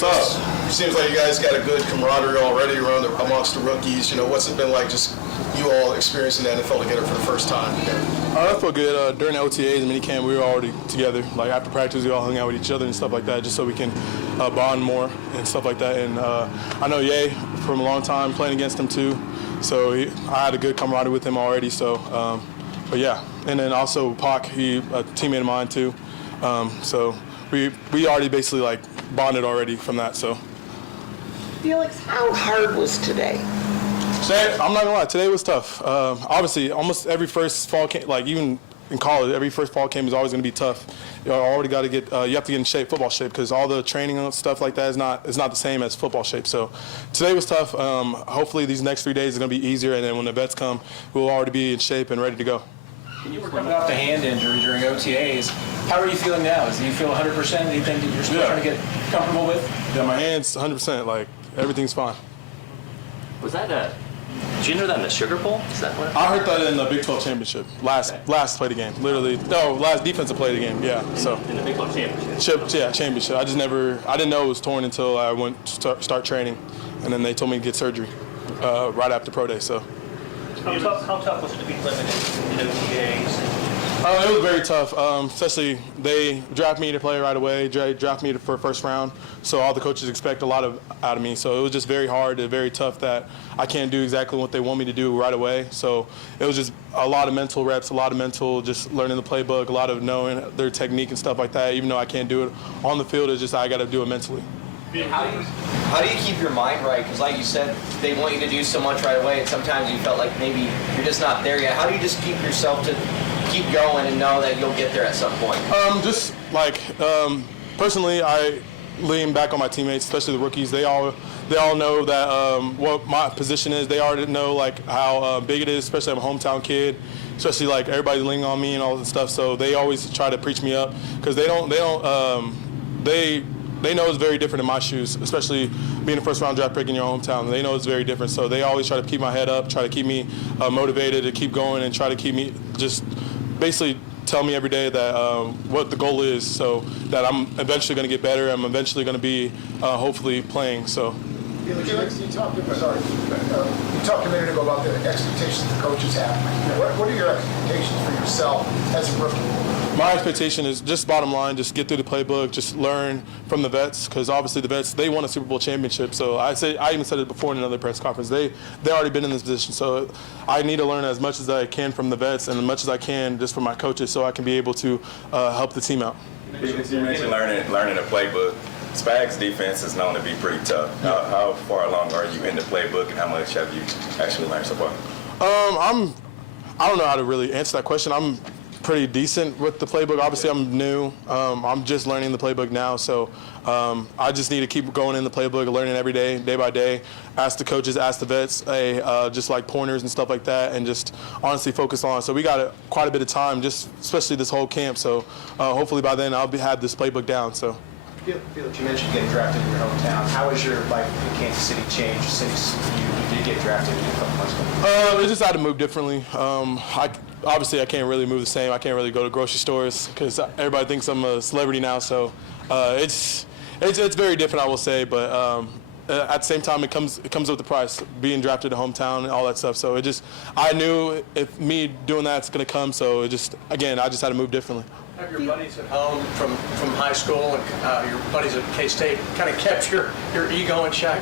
What's up? Seems like you guys got a good camaraderie already amongst the rookies. What's it been like just you all experiencing the NFL together for the first time? That felt good. During the OTAs and minicamp, we were already together. Like after practice, we all hung out with each other and stuff like that, just so we can bond more and stuff like that. And I know Ye from a long time, playing against him too. So I had a good camaraderie with him already. So, but yeah. And then also Pac, he a teammate of mine too. So we already basically like bonded already from that. So. Felix, how hard was today? Today, I'm not gonna lie, today was tough. Obviously, almost every first fall camp, like even in college, every first fall camp is always gonna be tough. You already got to get, you have to get in shape, football shape, because all the training and stuff like that is not the same as football shape. So today was tough. Hopefully these next 3 days are gonna be easier, and then when the vets come, we'll already be in shape and ready to go. When you were coming off the hand injury during OTAs, how are you feeling now? Do you feel 100%? Do you think that you're still trying to get comfortable with? Yeah, my hand's 100%. Like everything's fine. Was that did you enter that in the Sugar Bowl? Is that what? I heard that in the Big 12 championship. Last play the game. Literally, no, last defensive play the game. Yeah. In the Big 12 championship. Championship. I didn't know it was torn until I went to start training, and then they told me to get surgery right after pro day. So. How tough was it to be limited in OTAs? It was very tough, especially they draft me to play right away, draft me for first round, so all the coaches expect a lot out of me. So it was just very hard and very tough that I can't do exactly what they want me to do right away. So it was just a lot of mental reps, a lot of mental just learning the playbook, a lot of knowing their technique and stuff like that. Even though I can't do it on the field, it's just I got to do it mentally. How do you keep your mind right? Because like you said, they want you to do so much right away, and sometimes you felt like maybe you're just not there yet. How do you just keep yourself to keep going and know that you'll get there at some point? Just like personally, I lean back on my teammates, especially the rookies. They all know that what my position is. They already know like how big it is, especially I'm a hometown kid. Especially like everybody's leaning on me and all this stuff. So they always try to preach me up because they know it's very different in my shoes, especially being a first-round draft pick in your hometown. They know it's very different, so they always try to keep my head up, try to keep me motivated to keep going, and try to keep me just basically tell me every day that what the goal is, so that I'm eventually going to get better. I'm eventually going to be hopefully playing. So. Felix, you talked a minute ago about the expectations the coaches have. What are your expectations for yourself as a rookie? My expectation is just bottom line, just get through the playbook, just learn from the vets, because obviously the vets, they won a Super Bowl championship. So I even said it before in another press conference. They already been in this position. So I need to learn as much as I can from the vets and as much as I can just from my coaches, so I can be able to help the team out. You mentioned learning the playbook. Spag's defense is known to be pretty tough. How far along are you in the playbook, and how much have you actually learned so far? I don't know how to really answer that question. I'm pretty decent with the playbook. Obviously, I'm new. I'm just learning the playbook now, so I just need to keep going in the playbook, learning every day, day by day. Ask the coaches, ask the vets, just like pointers and stuff like that, and just honestly focus on. So we got quite a bit of time, just especially this whole camp. So hopefully by then I'll have this playbook down. So. Felix, you mentioned getting drafted in your hometown. How has your life in Kansas City changed since you did get drafted a couple months ago? It just had to move differently. Obviously, I can't really move the same. I can't really go to grocery stores because everybody thinks I'm a celebrity now. So it's very different, I will say. But at the same time, it comes with the price, being drafted to hometown and all that stuff. So I knew if me doing that's going to come. So I just had to move differently. Have your buddies at home from high school and your buddies at K-State kind of kept your ego in check?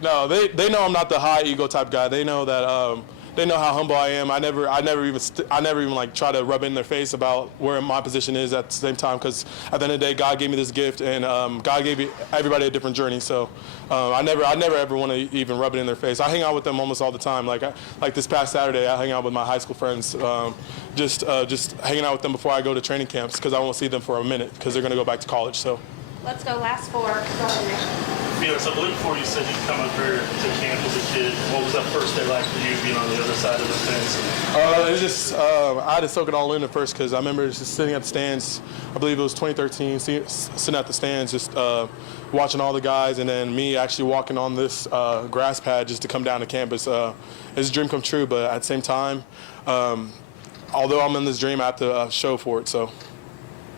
No, they know I'm not the high ego type guy. They know that they know how humble I am. I never even like try to rub it in their face about where my position is at the same time, because at the end of the day, God gave me this gift, and God gave everybody a different journey. So I never ever want to even rub it in their face. I hang out with them almost all the time. Like this past Saturday, I hang out with my high school friends, just hanging out with them before I go to training camps, because I won't see them for a minute because they're going to go back to college. So. Let's go last four. Go ahead, Nick. Felix, I believe before you said you'd come up here to camp as a kid. What was that first day like for you, being on the other side of the fence? It was just I had to soak it all in at first, because I remember just sitting at the stands. I believe it was 2013, sitting at the stands, just watching all the guys, and then me actually walking on this grass pad just to come down to campus. It's a dream come true, but at the same time, although I'm in this dream, I have to show for it. So.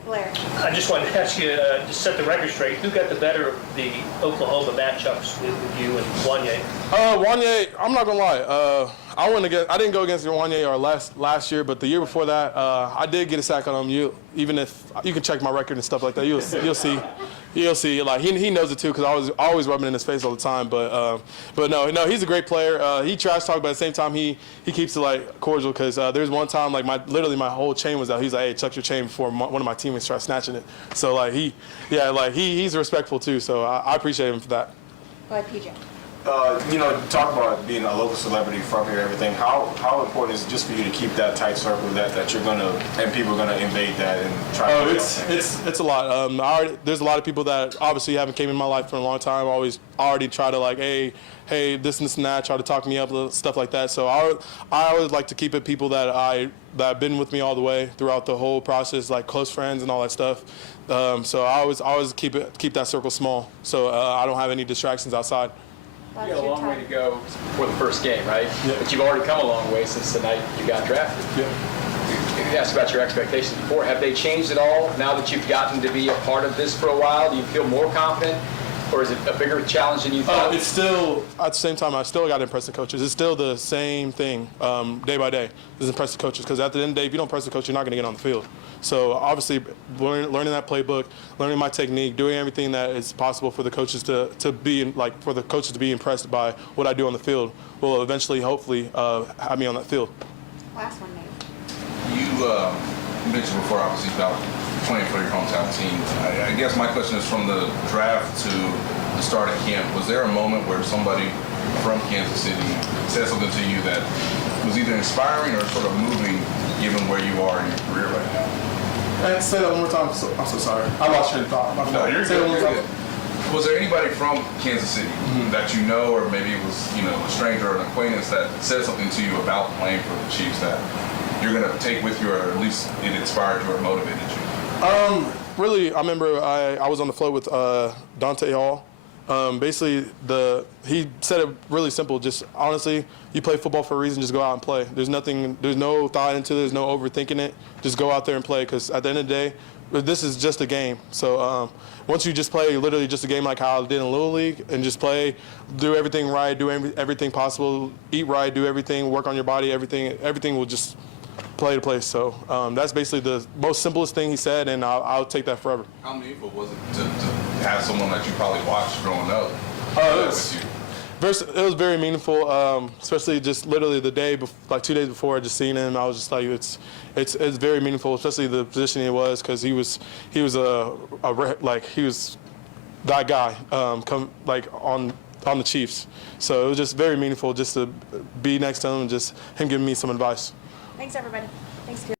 Blair. I just wanted to ask you, to set the record straight, who got the better of the Oklahoma matchups with you and Wanye? Wanye, I'm not gonna lie. I didn't go against Wanye last year, but the year before that, I did get a sack on him. Even if you can check my record and stuff like that, you'll see. You'll see. Like he knows it too, because I was always rubbing in his face all the time. But no, he's a great player. He trash talk, but at the same time, he keeps it like cordial. Because there's one time like literally my whole chain was out. He's like, "Hey, chuck your chain," before one of my teammates tried snatching it. So like he's respectful too. So I appreciate him for that. Go ahead, PJ. Talk about being a local celebrity from here, everything. How important is it just for you to keep that tight circle that you're gonna and people are gonna invade that and try to? It's a lot. There's a lot of people that obviously haven't came in my life for a long time. Already try to like, hey, this and that, try to talk me up, stuff like that. So I always like to keep it people that have been with me all the way throughout the whole process, like close friends and all that stuff. So I always keep that circle small, so I don't have any distractions outside. You got a long way to go for the first game, right? Yeah. But you've already come a long way since the night you got drafted. Yeah. You asked about your expectations before. Have they changed at all now that you've gotten to be a part of this for a while? Do you feel more confident? Or is it a bigger challenge than you thought? It's still, at the same time, I still got to impress the coaches. It's still the same thing day by day, is impress the coaches. Because at the end of the day, if you don't impress the coach, you're not going to get on the field. So obviously, learning that playbook, learning my technique, doing everything that is possible for the coaches to be impressed by what I do on the field will eventually, hopefully, have me on that field. Last one, Nate. You mentioned before, obviously, about playing for your hometown team. I guess my question is, from the draft to the start of camp, was there a moment where somebody from Kansas City said something to you that was either inspiring or sort of moving, given where you are in your career right now? Say that one more time. I'm so sorry. I lost train of thought. No, you're good. You're good. Was there anybody from Kansas City that you know, or maybe it was a stranger or an acquaintance that said something to you about playing for the Chiefs that you're going to take with you, or at least it inspired you or motivated you? Really, I remember I was on the floor with Dante Hall. Basically, he said it really simple. Just honestly, you play football for a reason. Just go out and play. There's no thought into it. There's no overthinking it. Just go out there and play. Because at the end of the day, this is just a game. So once you just play, literally just a game like how I did in Little League, and just play, do everything right, do everything possible, eat right, do everything, work on your body, everything will just play to play. So that's basically the most simplest thing he said, and I'll take that forever. How meaningful was it to have someone that you probably watched growing up? It was very meaningful, especially just literally the day, like 2 days before, just seeing him. I was just like, it's very meaningful, especially the position he was, because he was that guy on the Chiefs. So it was just very meaningful just to be next to him and just him giving me some advice. Thanks, everybody. Thanks,